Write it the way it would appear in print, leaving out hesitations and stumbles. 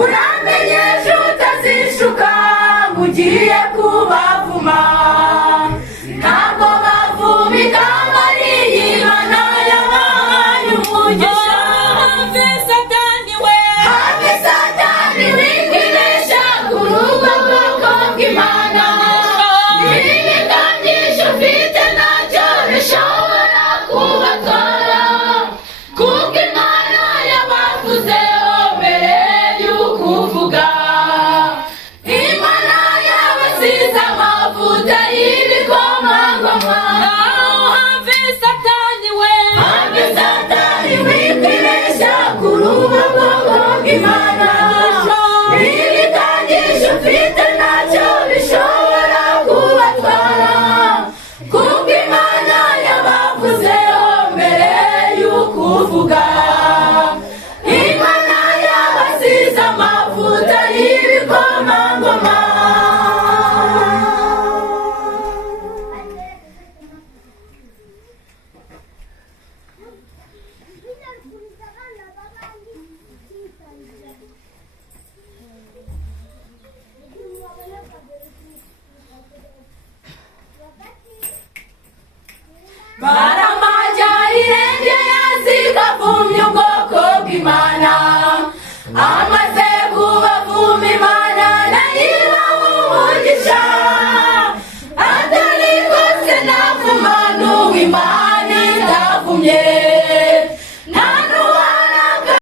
uramenyeje utazishuka mugiye kubavuma ntabwo bavumika bariyi Imana yabahaye umugisha. Have Satani we, have Satani wikibesha ku rugo bwoko bw'Imana. Ibigangisho ufite ntacyo bishobora kubatwara kuko Imana yabavuzeho mbere y'ukuvuga. Imana yabasize amavuta y'ibikomangoma. Have Satani we, have Satani wikwibeshya ku rugo bwoko bw'Imana. Ibigangisho ufite ntacyo bishobora kubatwara kuko Imana yabavuzeho mbere y'ukuvuga. Imana yabasize amavuta y'ibikomangoma. Baramajyarire yazigavumye ubwoko bw'Imana. Amaze kubavuma Imana nayibaha umugisha. Atari kose navuma n'uw'Imana itavumye.